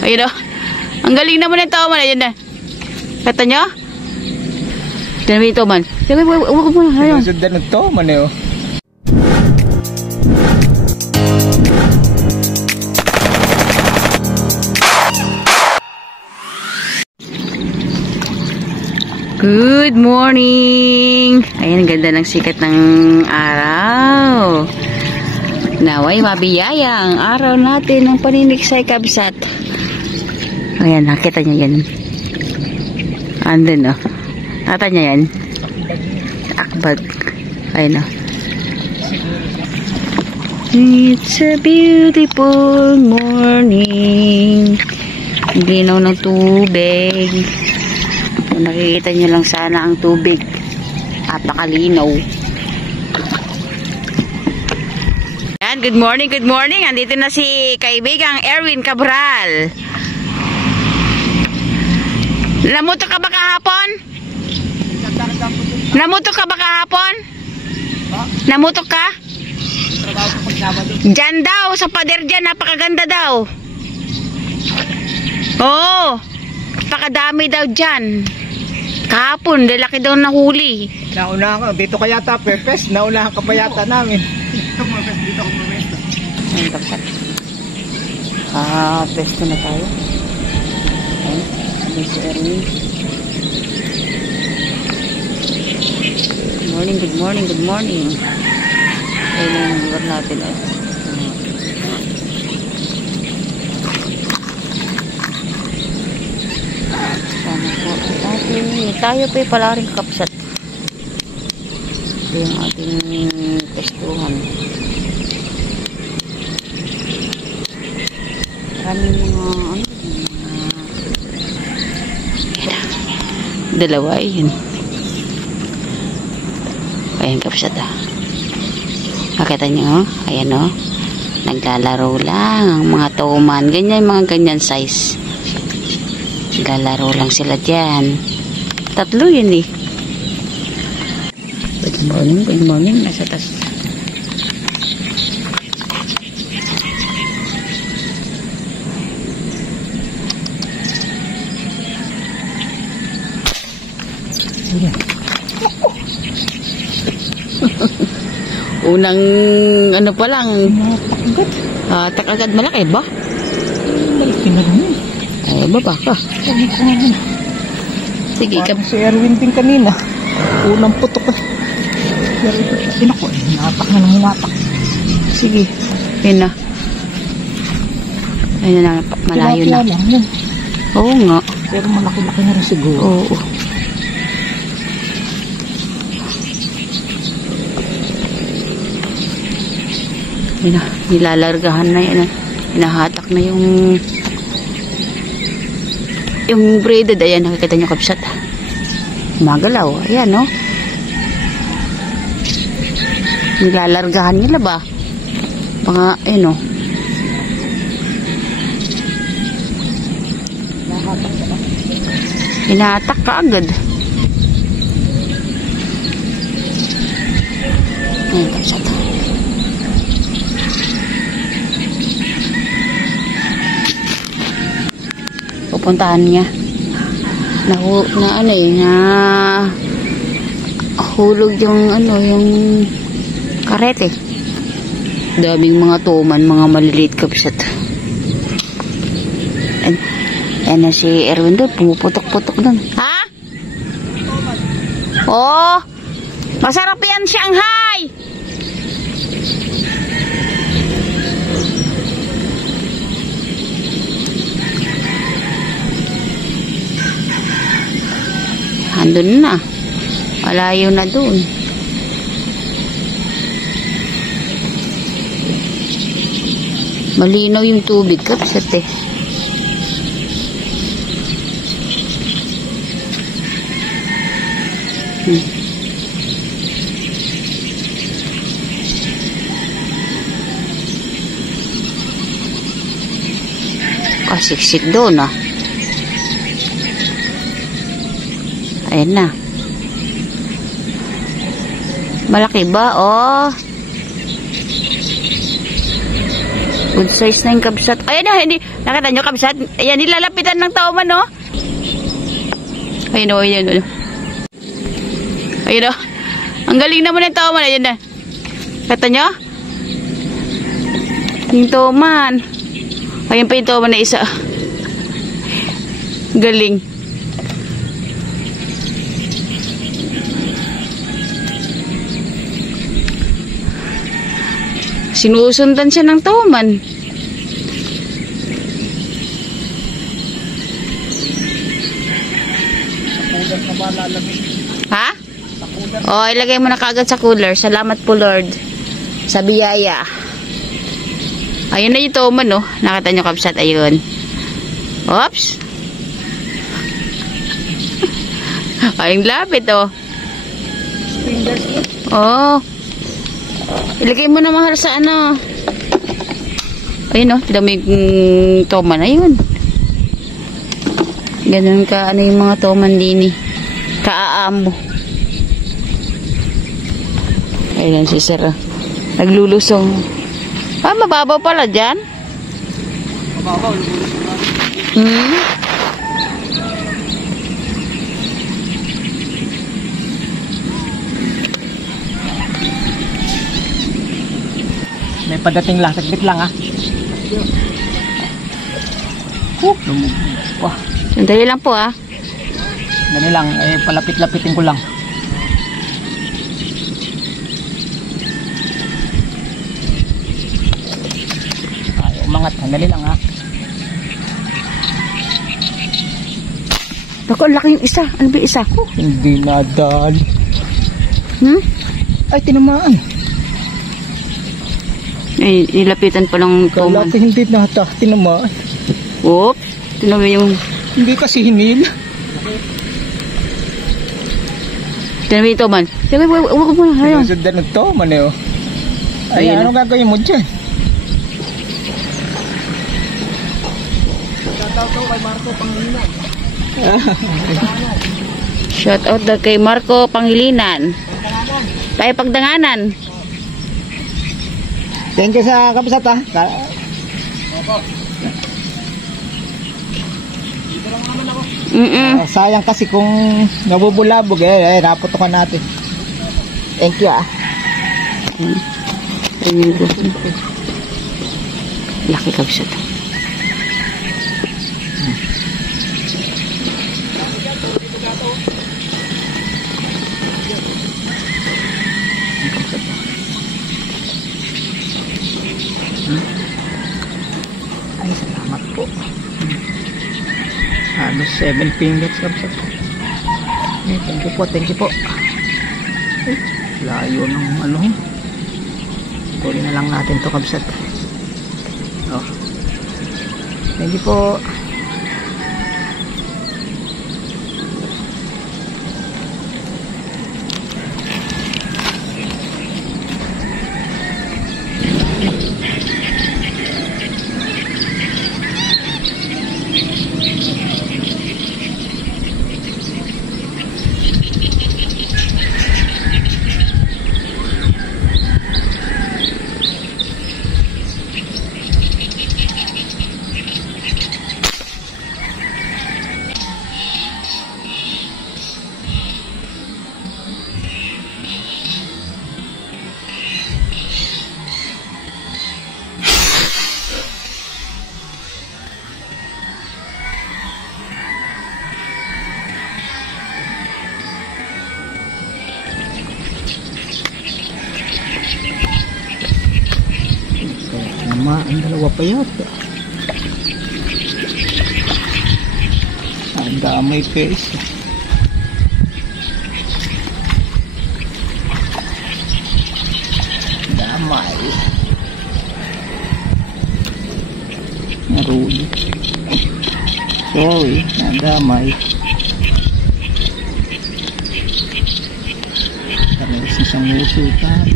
Ayun o. Ang galing naman ng tao man. Ayun na. Kata nyo? Tignan mo yung tao man. Huwag mo na. Sinusundan ng tao man eh. Good morning! Ayan, ganda ng sikat ng araw. Naway mabiyaya ang araw natin ng paniniksay kabsat. Ayan, nakita niya yan. Andun, no? Nakita niya yan. Akbag. Ayan, no? It's a beautiful morning. Linaw ng tubig. Kung nakikita nyo lang sana ang tubig. Napakalinaw. Yan, good morning, good morning. Andito na si kaibigang Erwin Cabral. Namutok ka ba kahapon? Namutok ka ba kahapon? Namutok ka? Diyan daw, sa pader dyan, napakaganda daw. Oo, napakadami daw dyan. Kahapon, lalaki daw nahuli. Naunahan ka, dito ka yata, Pepes. Naunahan ka pa yata namin. Dito ko pumesta. Ayun, kapsat. Pesto na tayo. Ayun, ayun si Erwin. Good morning, good morning, good morning. Ayun na yung lugar natin. Sana po natin. Tayo pa pala rin kapsat. Ito yung ating testuhan. Maraming mga dalawa yun. Ayan kapsat Makita nyo, ayan o. Naglalaro lang ang mga tuman. Ganyan, mga ganyan size. Naglalaro lang sila dyan. Tatlo yun eh. Good morning. Nasa tas. Unang ano pa lang. Takagad malaki ba? Malaki na rin. Ay, baba ka. Sige, si Erwin din kanina. Unang putok eh. Pinako eh. Hinatak na ng hinatak. Sige. Yun na. Ayun na, malayo na. Lang, yun. Oo nga. Pero malaki-laki na rin siguro. Oo. Yun na, nilalargahan na yun. Hinahatak na yung braided. Ayan, nakikita nyo kapsat. Magalaw. Ayan, no? Nilalargahan nila ba? Mga, ayun, no? Hinahatak ka agad. Ayan, kapsat. Pupuntahan niya na ano eh na hulog yung ano yung karete. Daming mga tuman, mga maliliit kapsat. And na si Erwin doon pumuputok-putok doon. Ha? Oh, masarap yan Shanghai. Andun na. Malayo na dun. Malinaw yung tubig kapsat eh. Kasiksik doon ah. Ayan na. Malaki ba? Oh. Good size na yung kabsat. Ayan na, hindi. Nakita nyo kabsat? Ayan, nilalapitan ng tauman, no? Ayan o, ayan o. Ayan o. Ang galing naman ng tauman. Ayan na. Kata nyo? Yung tauman. Ayan pa yung tauman na isa. Galing. Sinusundan siya ng tauman. Ha? O, ilagay mo na kagad sa cooler. Salamat po, Lord. Sa biyaya. Ayun na yung tauman, no? Nakita nyo, kabsat. Ayun. Oops. Ayun, lapit, oh. Oh. Ilagay mo na mahal sa ano. Ayun, oh. Daming tauman. Ayun. Ganun ka, ano yung mga tauman din, eh. Kaaamo. Ayun si Sir. Naglulusong. Ah, mababaw pala dyan. Mababaw. May padating lang. Saglit lang, ah. Wah. Sandali lang po, ah. Dali lang. Palapit-lapitin ko lang. Umangat, sandali lang, ha. Naku, ang laki yung isa. Ano ba yung isa? Hindi nadali. Ay, tinamaan. Ay, nilapitan pa lang Kala tauman. ko hindi tinamaan. Oop. Tinawa yung... Hindi kasi hinil. Tinawa yung tauman. Huwag mo na. Ayun. Sinusundan ng tauman, eh, oh. Ay, Ayun. anong gagawin mo dyan? Shout out daw kay Marco Pangilinan. Tayo pagdanganan. Thank you sa kabsat, ha. Sayang kasi kung nabubulabog, naputokan natin. Thank you, ah. Laki kabsat. Ay, salamat po. Halos 7 fingers kabsat. Thank you po. Ay, layo ng ano. Tuloy na lang natin to kabsat. Oh. Thank you po. Ang dalawa pa yata. Ang damay face. Damay. Naruli. Sorry, nadamay. Talagang isang musutan.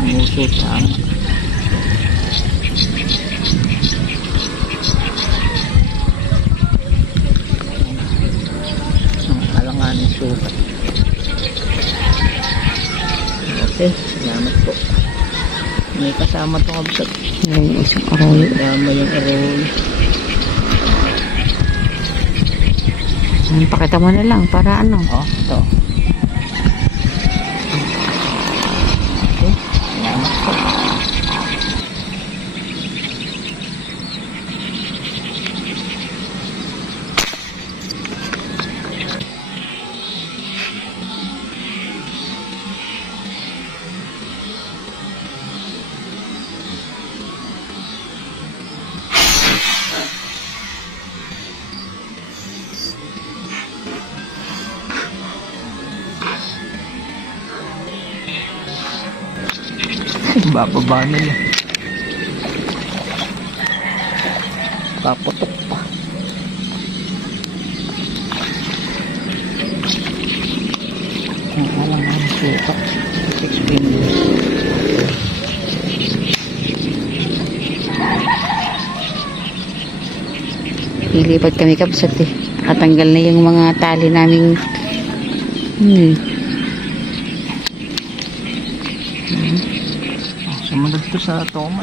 Musutan. Tama to kabsat. Ayun, isang arroyo. Tama yung arroyo. Pakita mo na lang para ano. Oh, ito. Okay. Salamat po. Bababa nila. Paputok pa. Alang ang sutok. Lilipat kami kabsat eh. Nakatanggal na yung mga tali naming Sumunod to sa toman.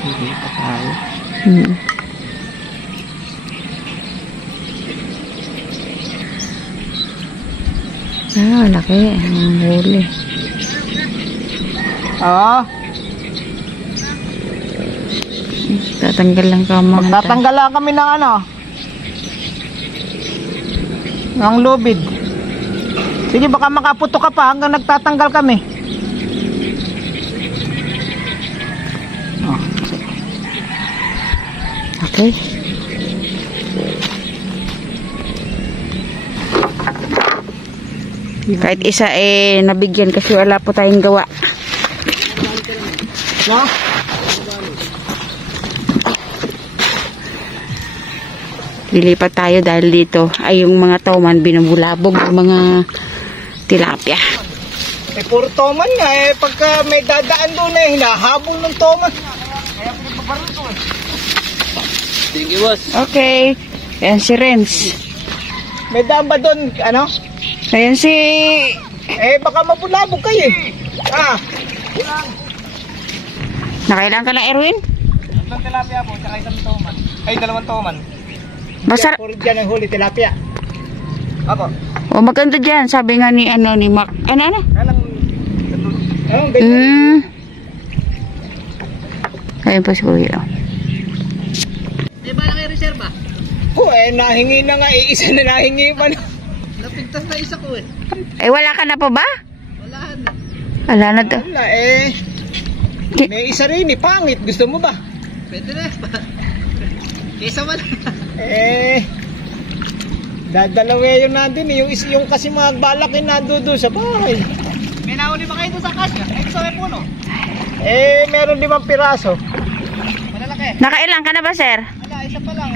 Hindi pa tayo. Laki. Ang huli. Tatanggal lang ka mga Magtatanggal lang kami ng ano? Ng lubid. Sige, baka makaputok ka pa hanggang nagtatanggal kami. Oh. Okay. Kahit isa nabigyan kasi wala po tayong gawa. No? Lilipat tayo dahil dito ay yung mga toman binubulabog yung mga tilapia. Puro toman nga pagka may dadaan doon hinahabol ng toman. Kaya pinagbabaril ko Sige, boss. Okay. Ayan si Renz. May daan ba doon, ano? Ayan si... baka mabulabog kayo Nakailan ka lang, Erwin? Tatlong tilapia po, tsaka isang toman. Dalawang toman. Masarap. Puro dyan ang huli, tilapia. Apo. O maganda dyan. Sabi nga ni Mac. Ano? Anong ganyan? Ayun pa si Kuya. Bala kayo reserva? Nahingi na nga. Isa na nahingi pa na. Napigtas na isa ko Wala ka na pa ba? Wala na. Wala na to. Wala may isa rin pangit. Gusto mo ba? Pwede na. Kesa wala. Dadalawa yun natin yung kasi mga balakin nandoon sa bahay. May nahuli ba kayo doon sa kasya? Ito sa may puno? Meron 5 piraso. Malalaki. Nakailan ka na ba, sir? Wala, isa pa lang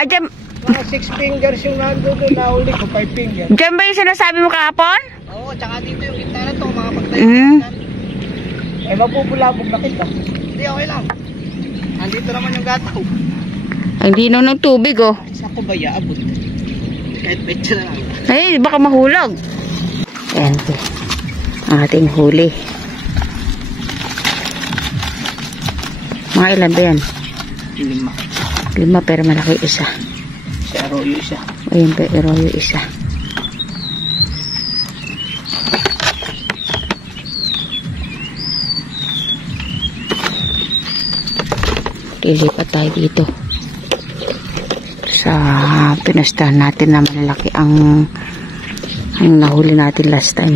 Dyan, mga 6 fingers yung nandoon nahuli ko, 5 fingers. dyan ba yung sinasabi mo kahapon? Oo, tsaka dito yung gitna to, mga pagtayo. Mapupulabog na kita. Hindi, okay lang. Andito naman yung gataw. Ang dinaw ng tubig, oh. Isa ko ba yaabot? Kahit petsa na lang. Ay, baka mahulog. Ayan po. Ang ating huli. Mga ilan ba yan? 5. 5 pero malaki isa. Si Arroyo isa. Ayan pa, Arroyo isa. Lilipat tayo dito sa pinastahan natin na malalaki ang nahuli natin last time.